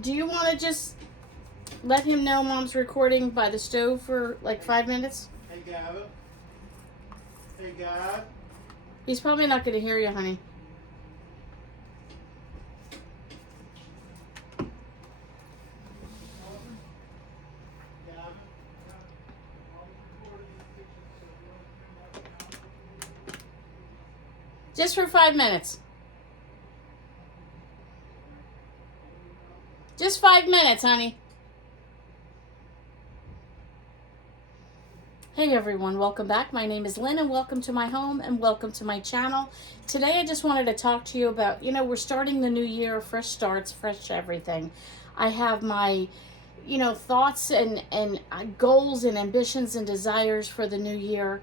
Do you want to just let him know Mom's recording by the stove for like 5 minutes? Hey, Gab. Hey, Gab. He's probably not going to hear you, honey. Just for 5 minutes. Just 5 minutes, honey. Hey everyone, welcome back. My name is Lynn and welcome to my home and welcome to my channel. Today I just wanted to talk to you about, we're starting the new year, fresh starts, fresh everything. I have my, thoughts and goals and ambitions and desires for the new year.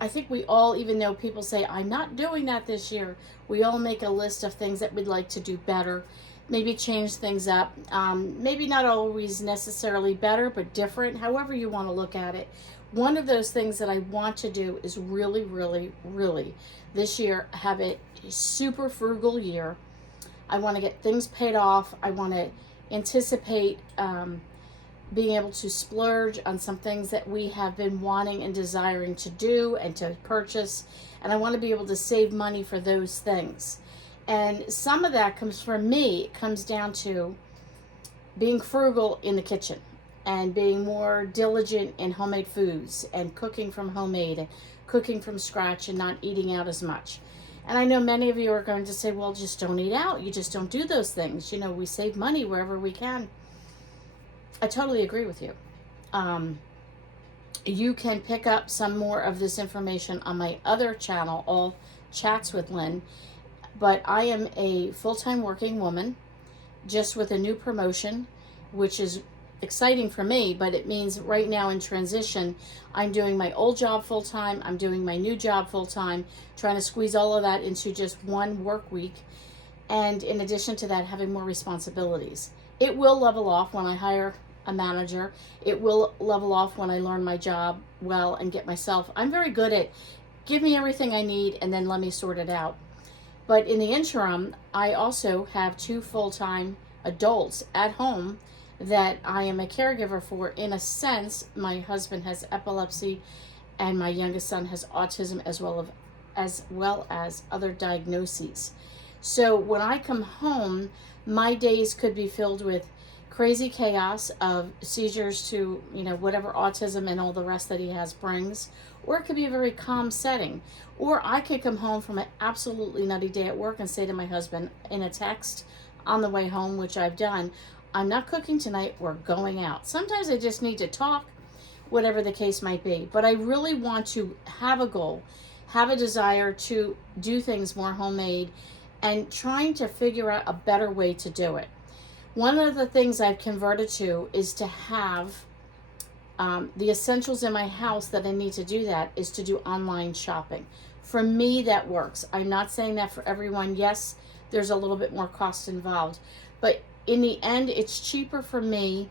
I think we all, even though people say, I'm not doing that this year, we all make a list of things that we'd like to do better. Maybe change things up. Maybe not always necessarily better, but different, however you want to look at it. One of those things that I want to do is really, really, really this year have a super frugal year. I want to get things paid off. I want to anticipate being able to splurge on some things that we have been wanting and desiring to do and to purchase. And I want to be able to save money for those things. And some of that comes from me. It comes down to being frugal in the kitchen and being more diligent in homemade foods and cooking from homemade and cooking from scratch and not eating out as much. And I know many of you are going to say, well, just don't eat out. You just don't do those things. We save money wherever we can. I totally agree with you. You can pick up some more of this information on my other channel, All Chats with Lynn. But I am a full-time working woman, just with a new promotion, which is exciting for me, but it means right now in transition, I'm doing my old job full-time, I'm doing my new job full-time, trying to squeeze all of that into just one work week. And in addition to that, having more responsibilities. It will level off when I hire a manager. It will level off when I learn my job well and get myself. I'm very good at give me everything I need and then let me sort it out. But in the interim, I also have 2 full-time adults at home that I am a caregiver for. In a sense, my husband has epilepsy and my youngest son has autism as well as other diagnoses. So when I come home, my days could be filled with crazy chaos of seizures to, whatever autism and all the rest that he has brings. Or it could be a very calm setting. Or I could come home from an absolutely nutty day at work and say to my husband in a text on the way home, which I've done, I'm not cooking tonight, we're going out. Sometimes I just need to talk, whatever the case might be. But I really want to have a goal, have a desire to do things more homemade and trying to figure out a better way to do it. One of the things I've converted to is to have the essentials in my house that I need to do that is to do online shopping. For me, that works. I'm not saying that for everyone. Yes, there's a little bit more cost involved. But in the end, it's cheaper for me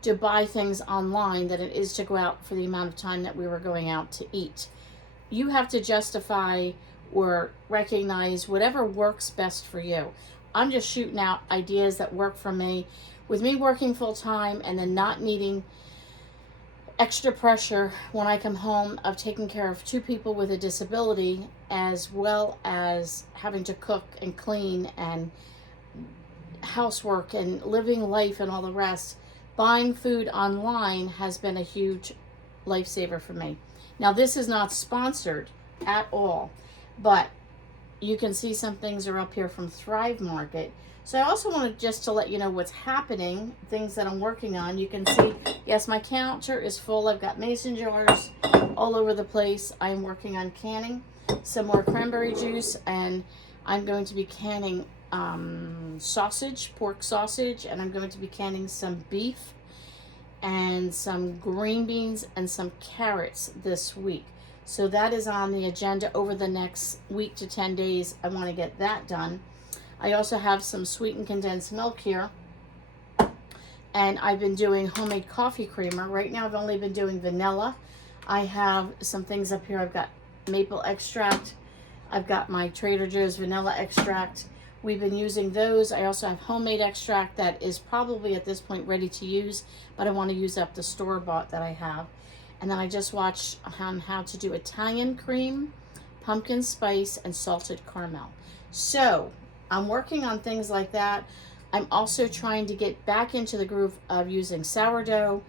to buy things online than it is to go out for the amount of time that we were going out to eat. You have to justify or recognize whatever works best for you. I'm just shooting out ideas that work for me. With me working full time and then not needing extra pressure when I come home of taking care of 2 people with a disability, as well as having to cook and clean and housework and living life and all the rest, buying food online has been a huge lifesaver for me. Now, this is not sponsored at all, but you can see some things are up here from Thrive Market. So I also wanted just to let you know what's happening, things that I'm working on. You can see, yes, my counter is full. I've got mason jars all over the place. I'm working on canning some more cranberry juice, and I'm going to be canning sausage, pork sausage, and I'm going to be canning some beef and some green beans and some carrots this week. So that is on the agenda over the next week to 10 days. I want to get that done. I also have some sweetened condensed milk here. And I've been doing homemade coffee creamer. Right now I've only been doing vanilla. I have some things up here. I've got maple extract. I've got my Trader Joe's vanilla extract. We've been using those. I also have homemade extract that is probably at this point ready to use, but I want to use up the store-bought that I have. And then I just watched on how to do Italian cream, pumpkin spice, and salted caramel. So I'm working on things like that. I'm also trying to get back into the groove of using sourdough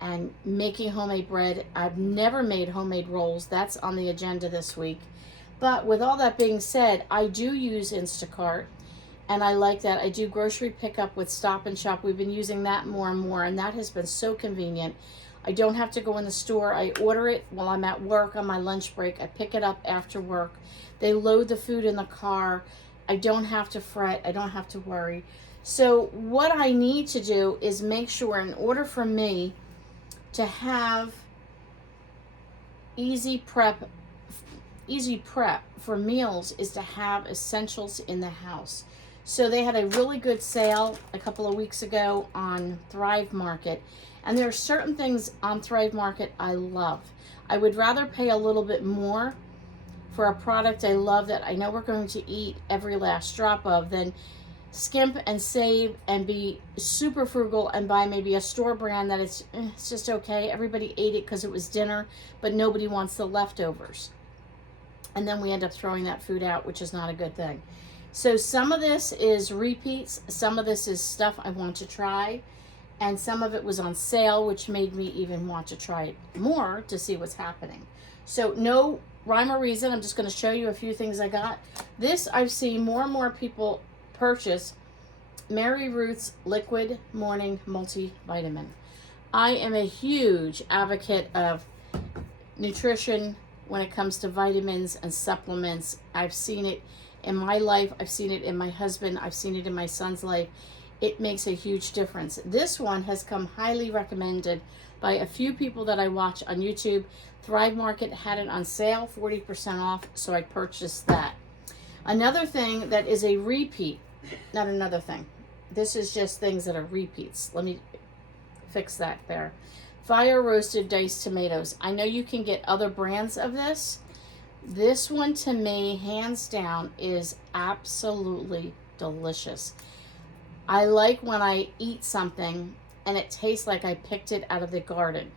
and making homemade bread. I've never made homemade rolls. That's on the agenda this week. But with all that being said, I do use Instacart, and I like that. I do grocery pickup with Stop and Shop. We've been using that more and more, and that has been so convenient. I don't have to go in the store. I order it while I'm at work on my lunch break. I pick it up after work. They load the food in the car. I don't have to fret. I don't have to worry. So what I need to do is make sure, in order for me to have easy prep for meals, is to have essentials in the house. So they had a really good sale a couple of weeks ago on Thrive Market, and there are certain things on Thrive Market I love. I would rather pay a little bit more for a product I love that I know we're going to eat every last drop of than skimp and save and be super frugal and buy maybe a store brand that it's just okay. Everybody ate it because it was dinner, but nobody wants the leftovers. And then we end up throwing that food out, which is not a good thing. So some of this is repeats. Some of this is stuff I want to try. And some of it was on sale, which made me even want to try it more to see what's happening. So no rhyme or reason. I'm just going to show you a few things I got. This I've seen more and more people purchase. Mary Ruth's Liquid Morning Multivitamin. I am a huge advocate of nutrition when it comes to vitamins and supplements. I've seen it in my life. I've seen it in my husband. I've seen it in my son's life. It makes a huge difference. This one has come highly recommended by a few people that I watch on YouTube. Thrive Market had it on sale, 40% off, so I purchased that. Another thing that is a repeat, not another thing. This is just things that are repeats. Let me fix that there. Fire roasted diced tomatoes. I know you can get other brands of this. This one, to me, hands down, is absolutely delicious. I like when I eat something and it tastes like I picked it out of the garden.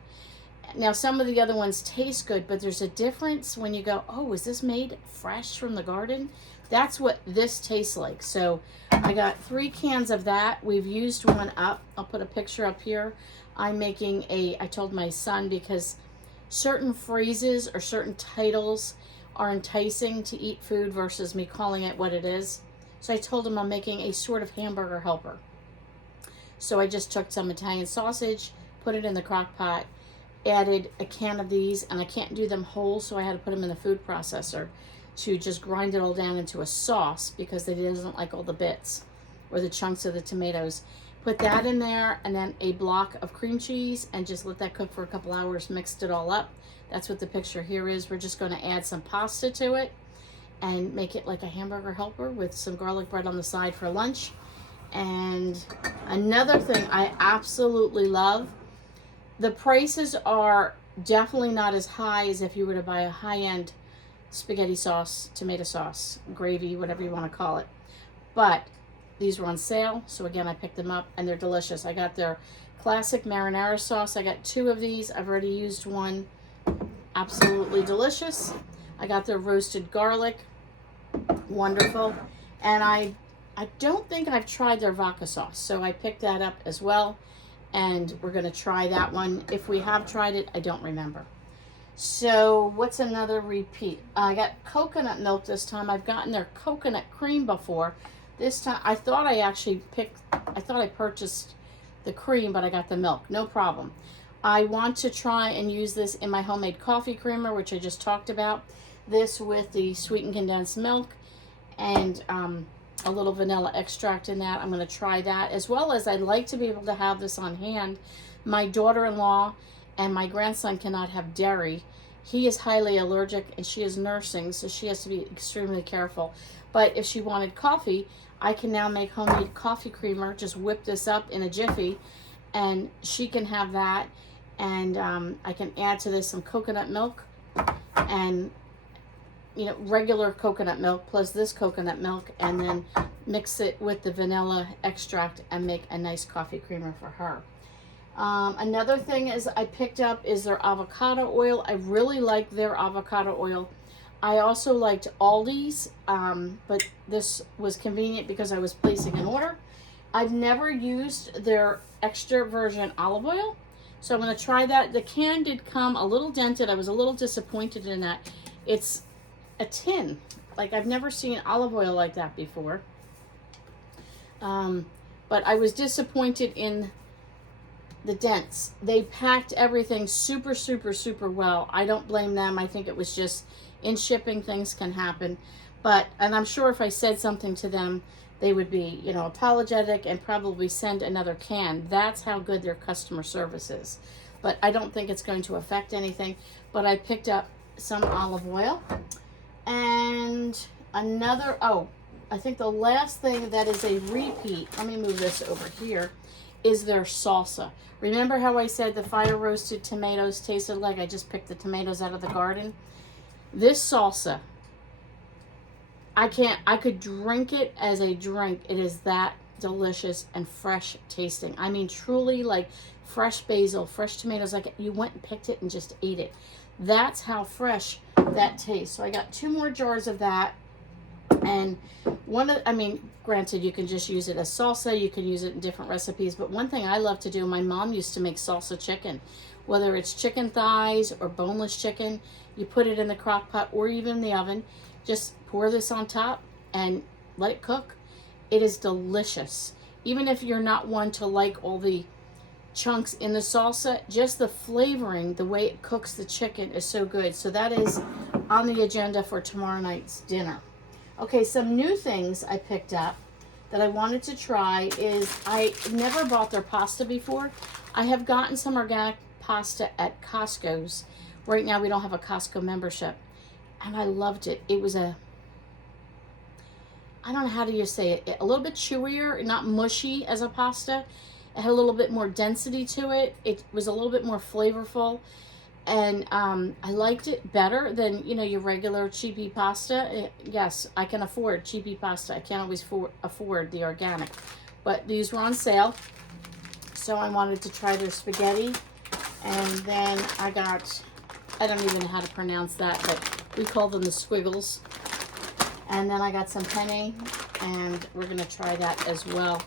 Now, some of the other ones taste good, but there's a difference when you go, oh, is this made fresh from the garden? That's what this tastes like. So I got 3 cans of that. We've used one up. I'll put a picture up here. I'm making I told my son, because certain phrases or certain titles are enticing to eat food versus me calling it what it is. So I told him I'm making a sort of Hamburger Helper. So I just took some Italian sausage, put it in the crock pot, added a can of these, and I can't do them whole, so I had to put them in the food processor to just grind it all down into a sauce, because it doesn't like all the bits or the chunks of the tomatoes. Put that in there, and then a block of cream cheese, and just let that cook for a couple hours, mixed it all up. That's what the picture here is. We're just going to add some pasta to it and make it like a Hamburger Helper with some garlic bread on the side for lunch. And another thing I absolutely love, the prices are definitely not as high as if you were to buy a high-end spaghetti sauce, tomato sauce, gravy, whatever you want to call it. But these were on sale, so again, I picked them up, and they're delicious. I got their classic marinara sauce. I got 2 of these. I've already used one. Absolutely delicious. I got their roasted garlic. Wonderful. And I don't think I've tried their vodka sauce, so I picked that up as well, and we're going to try that one. If we have tried it, I don't remember. So what's another repeat? I got coconut milk this time. I've gotten their coconut cream before. This time I thought I purchased the cream, but I got the milk. No problem. I want to try and use this in my homemade coffee creamer, which I just talked about. This with the sweetened condensed milk and a little vanilla extract in that. I'm going to try that, as well as I'd like to be able to have this on hand. My daughter-in-law and my grandson cannot have dairy. He is highly allergic, and she is nursing, so she has to be extremely careful. But if she wanted coffee, I can now make homemade coffee creamer. Just whip this up in a jiffy, and she can have that. And I can add to this some coconut milk, and regular coconut milk plus this coconut milk, and then mix it with the vanilla extract and make a nice coffee creamer for her. Another thing is I picked up is their avocado oil. I really like their avocado oil. I also liked Aldi's, but this was convenient because I was placing an order. I've never used their extra virgin olive oil, so I'm going to try that. The can did come a little dented. I was a little disappointed in that. It's a tin. Like, I've never seen olive oil like that before. But I was disappointed in the dents. They packed everything super, super, super well. I don't blame them. I think it was just in shipping, things can happen. And I'm sure if I said something to them, they would be, you know, apologetic and probably send another can. That's how good their customer service is. But I don't think it's going to affect anything. But I picked up some olive oil. And another, I think the last thing that is a repeat, let me move this over here, is their salsa. Remember how I said the fire roasted tomatoes tasted like I just picked the tomatoes out of the garden? This salsa, I could drink it as a drink. It is that delicious and fresh tasting. I mean, truly like fresh basil, fresh tomatoes, like you went and picked it and just ate it. That's how fresh that tastes. So I got 2 more jars of that. And granted, you can just use it as salsa. You can use it in different recipes. But one thing I love to do, my mom used to make salsa chicken. Whether it's chicken thighs or boneless chicken, you put it in the crock pot or even in the oven. Just pour this on top and let it cook. It is delicious. Even if you're not one to like all the chunks in the salsa, just the flavoring, the way it cooks the chicken is so good. So that is on the agenda for tomorrow night's dinner. Okay, some new things I picked up that I wanted to try is I never bought their pasta before. I have gotten some organic pasta at Costco's. Right now we don't have a Costco membership. And I loved it. It was I don't know how do you say it, a little bit chewier, not mushy as a pasta. It had a little bit more density to it. It was a little bit more flavorful. And I liked it better than, you know, your regular cheapy pasta. Yes, I can afford cheapy pasta. I can't always afford the organic. But these were on sale. So I wanted to try their spaghetti. And then I don't even know how to pronounce that, but we call them the squiggles. And then I got some penne, and we're going to try that as well.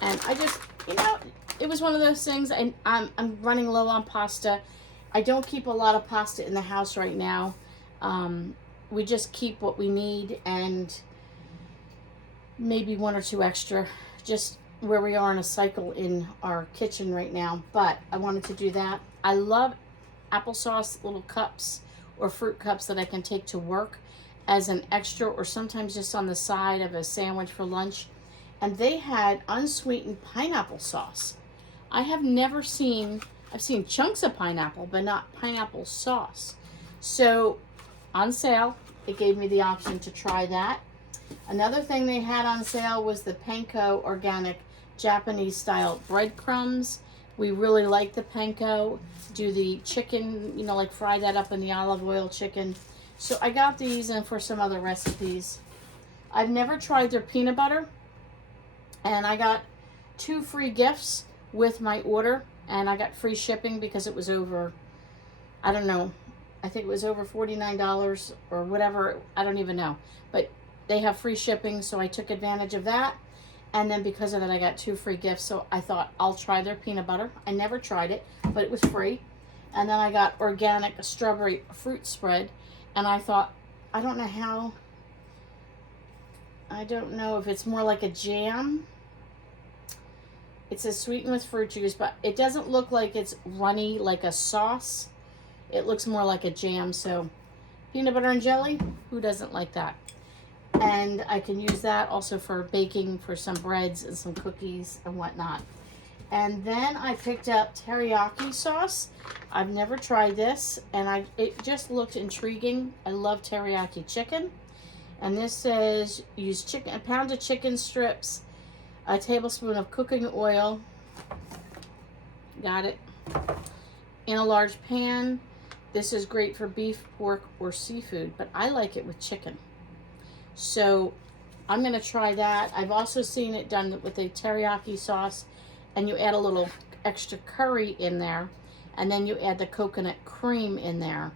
And I just, you know, it was one of those things, and I'm running low on pasta. I don't keep a lot of pasta in the house right now. We just keep what we need and maybe 1 or 2 extra, just where we are in a cycle in our kitchen right now. But I wanted to do that. I love applesauce little cups or fruit cups that I can take to work as an extra or sometimes just on the side of a sandwich for lunch. And they had unsweetened pineapple sauce. I've seen chunks of pineapple, but not pineapple sauce. So on sale, it gave me the option to try that. Another thing they had on sale was the panko organic Japanese style breadcrumbs. We really like the panko. Do the chicken, you know, like fry that up in the olive oil chicken. So I got these and for some other recipes. I've never tried their peanut butter. And I got 2 free gifts with my order. And I got free shipping because it was over, I don't know, I think it was over $49 or whatever. I don't even know. But they have free shipping, so I took advantage of that. And then because of that, I got 2 free gifts. So I thought, I'll try their peanut butter. I never tried it, but it was free. And then I got organic strawberry fruit spread. And I thought, I don't know if it's more like a jam. It says sweetened with fruit juice, but it doesn't look like it's runny like a sauce. It looks more like a jam. So peanut butter and jelly, who doesn't like that? And I can use that also for baking for some breads and some cookies and whatnot. And then I picked up teriyaki sauce. I've never tried this, and it just looked intriguing. I love teriyaki chicken. And this says use a pound of chicken strips, a tablespoon of cooking oil. Got it. In a large pan. This is great for beef, pork, or seafood, but I like it with chicken. So I'm going to try that. I've also seen it done with the teriyaki sauce, and you add a little extra curry in there, and then you add the coconut cream in there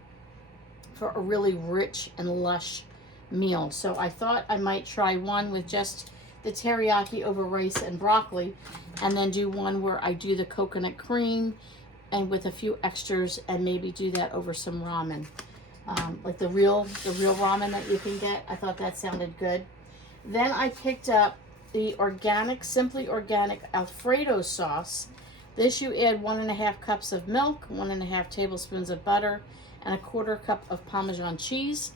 for a really rich and lush meal. So I thought I might try one with just the teriyaki over rice and broccoli, and then do one where I do the coconut cream and with a few extras, and maybe do that over some ramen, like the real ramen that you can get. I thought that sounded good. Then I picked up the organic, Simply Organic Alfredo sauce. This you add 1.5 cups of milk, 1.5 tablespoons of butter, and 1/4 cup of Parmesan cheese.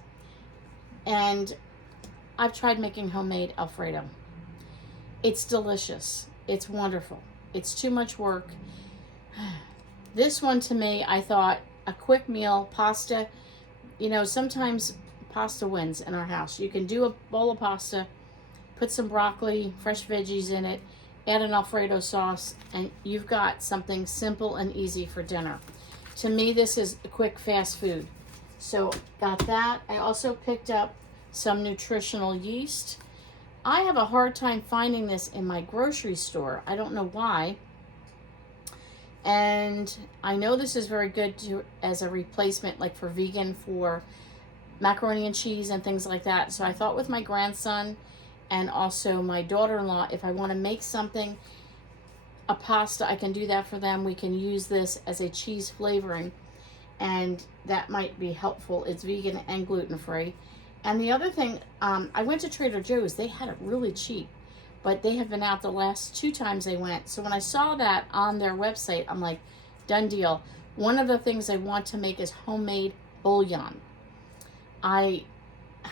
And I've tried making homemade Alfredo. It's delicious. It's wonderful. It's too much work. This one, to me, I thought a quick meal, pasta. You know, sometimes pasta wins in our house. You can do a bowl of pasta, put some broccoli, fresh veggies in it, add an Alfredo sauce, and you've got something simple and easy for dinner. To me, this is a quick, fast food. So, got that. I also picked up some nutritional yeast. I have a hard time finding this in my grocery store. I don't know why. And I know this is very good as a replacement, like for vegan, for macaroni and cheese and things like that. So I thought with my grandson and also my daughter-in-law, if I want to make something, a pasta, I can do that for them. We can use this as a cheese flavoring, and that might be helpful. It's vegan and gluten-free. And the other thing, I went to Trader Joe's. They had it really cheap, but they have been out the last 2 times they went. So when I saw that on their website, I'm like, done deal. One of the things I want to make is homemade bouillon. I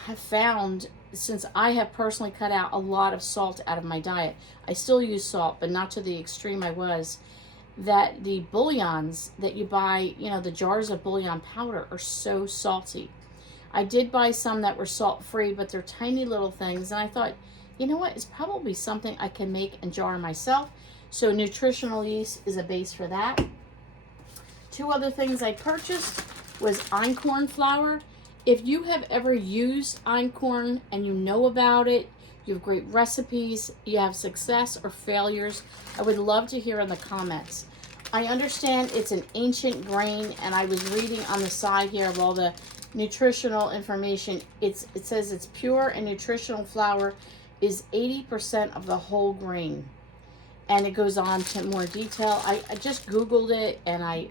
have found, since I have personally cut out a lot of salt out of my diet, I still use salt, but not to the extreme I was, that the bouillons that you buy, you know, the jars of bouillon powder are so salty. I did buy some that were salt-free, but they're tiny little things, and I thought, you know what, it's probably something I can make and jar myself. So nutritional yeast is a base for that. 2 other things I purchased was einkorn flour. If you have ever used einkorn and you know about it, you have great recipes, you have success or failures, I would love to hear in the comments. I understand it's an ancient grain, and I was reading on the side here of all the nutritional information. It says it's pure, and nutritional flour is 80% of the whole grain. And it goes on to more detail. I just Googled it, and I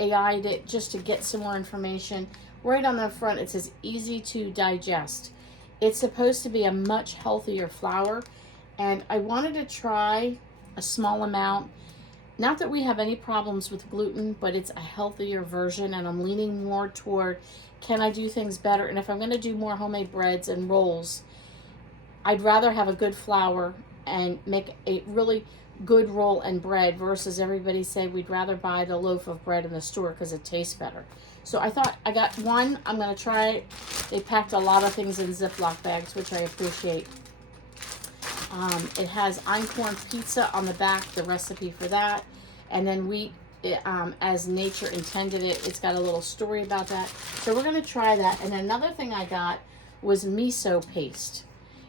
AI'd it just to get some more information. Right on the front, it says easy to digest. It's supposed to be a much healthier flour, and I wanted to try a small amount. Not that we have any problems with gluten, but it's a healthier version, and I'm leaning more toward, can I do things better? And if I'm going to do more homemade breads and rolls, I'd rather have a good flour and make a really good roll and bread versus everybody say we'd rather buy the loaf of bread in the store because it tastes better. So I thought I got one. I'm going to try it. They packed a lot of things in Ziploc bags, which I appreciate. It has einkorn pizza on the back, the recipe for that. And then wheat, as nature intended it. It's got a little story about that. So we're going to try that. And another thing I got was miso paste.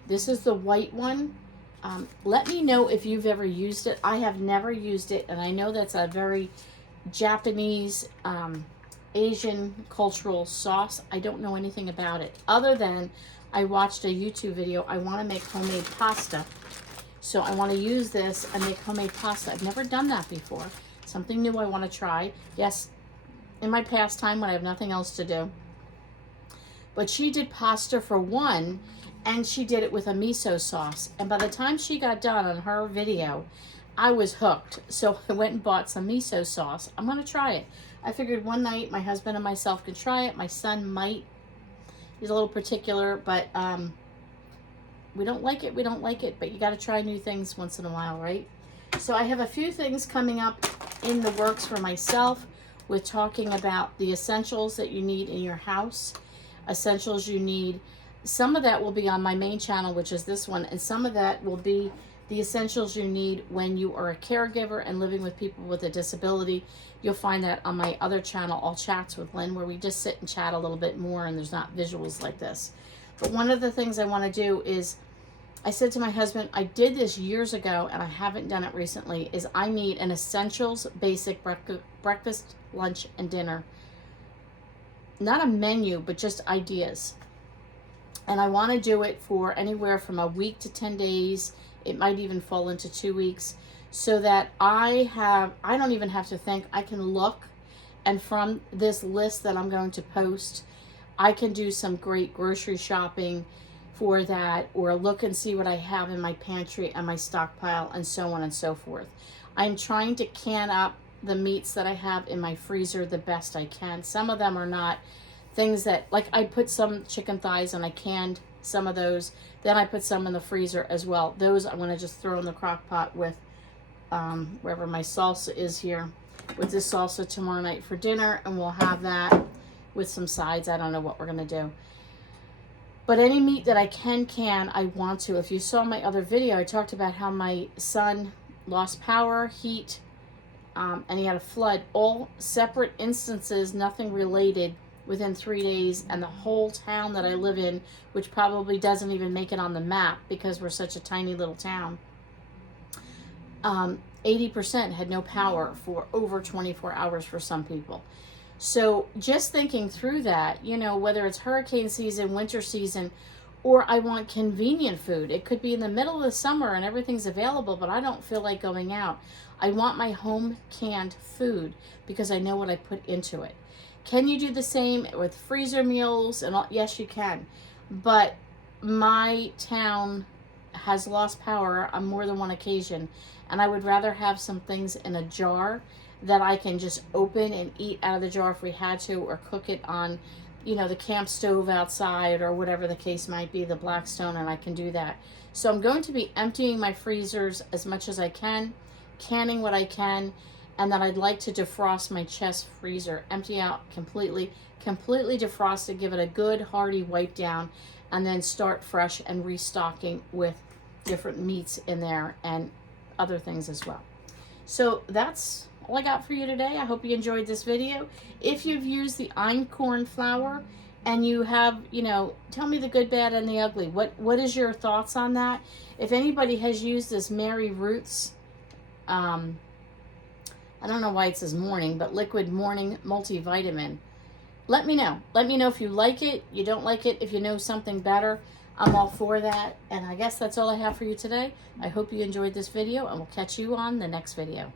This is the white one. Let me know if you've ever used it. I have never used it, and I know that's a very Japanese, Asian cultural sauce. I don't know anything about it, other than I watched a YouTube video. I want to make homemade pasta. So I want to use this and make homemade pasta. I've never done that before. Something new I want to try. Yes, in my pastime when I have nothing else to do. But she did pasta for one, and she did it with a miso sauce. And by the time she got done on her video, I was hooked. So I went and bought some miso sauce. I'm going to try it. I figured one night my husband and myself could try it. My son might. He's a little particular, but we don't like it. We don't like it. But you got to try new things once in a while, right? So I have a few things coming up in the works for myself with talking about the essentials that you need in your house. Essentials you need. Some of that will be on my main channel, which is this one, and some of that will be the essentials you need when you are a caregiver and living with people with a disability. You'll find that on my other channel, All Chats with Lynn, where we just sit and chat a little bit more, and there's not visuals like this. But one of the things I want to do is I said to my husband, I did this years ago and I haven't done it recently, is I need an essentials basic breakfast, lunch, and dinner. Not a menu, but just ideas. And I want to do it for anywhere from a week to 10 days. It might even fall into 2 weeks, so that I don't even have to think. I can look, and from this list that I'm going to post, I can do some great grocery shopping for that, or look and see what I have in my pantry and my stockpile, and so on and so forth. I'm trying to can up the meats that I have in my freezer the best I can. Some of them are not things that, like, I put some chicken thighs and I canned some of those. Then I put some in the freezer as well. Those I'm going to just throw in the crock pot with wherever my salsa is here, with this salsa tomorrow night for dinner, and we'll have that with some sides. I don't know what we're going to do. But any meat that I can, I want to. If you saw my other video, I talked about how my son lost power, heat, and he had a flood. All separate instances, nothing related, within 3 days. And the whole town that I live in, which probably doesn't even make it on the map because we're such a tiny little town, 80% had no power for over 24 hours for some people. So just thinking through that, you know, whether it's hurricane season, winter season, or I want convenient food. It could be in the middle of the summer and everything's available, but I don't feel like going out. I want my home canned food because I know what I put into it. Can you do the same with freezer meals and all? Yes, you can. But my town has lost power on more than one occasion, and I would rather have some things in a jar that I can just open and eat out of the jar if we had to, or cook it on, you know, the camp stove outside, or whatever the case might be, the Blackstone, and I can do that. So I'm going to be emptying my freezers as much as I can, canning what I can, and then I'd like to defrost my chest freezer, empty out completely defrost it, give it a good hearty wipe down, and then start fresh and restocking with different meats in there and other things as well. So that's all I got for you today. I hope you enjoyed this video. If you've used the einkorn flour and you have, you know, tell me the good, bad, and the ugly. What is your thoughts on that? If anybody has used this Mary Ruth's, I don't know why it says morning, but liquid morning multivitamin, let me know. Let me know if you like it, you don't like it. If you know something better, I'm all for that. And I guess that's all I have for you today. I hope you enjoyed this video, and we'll catch you on the next video.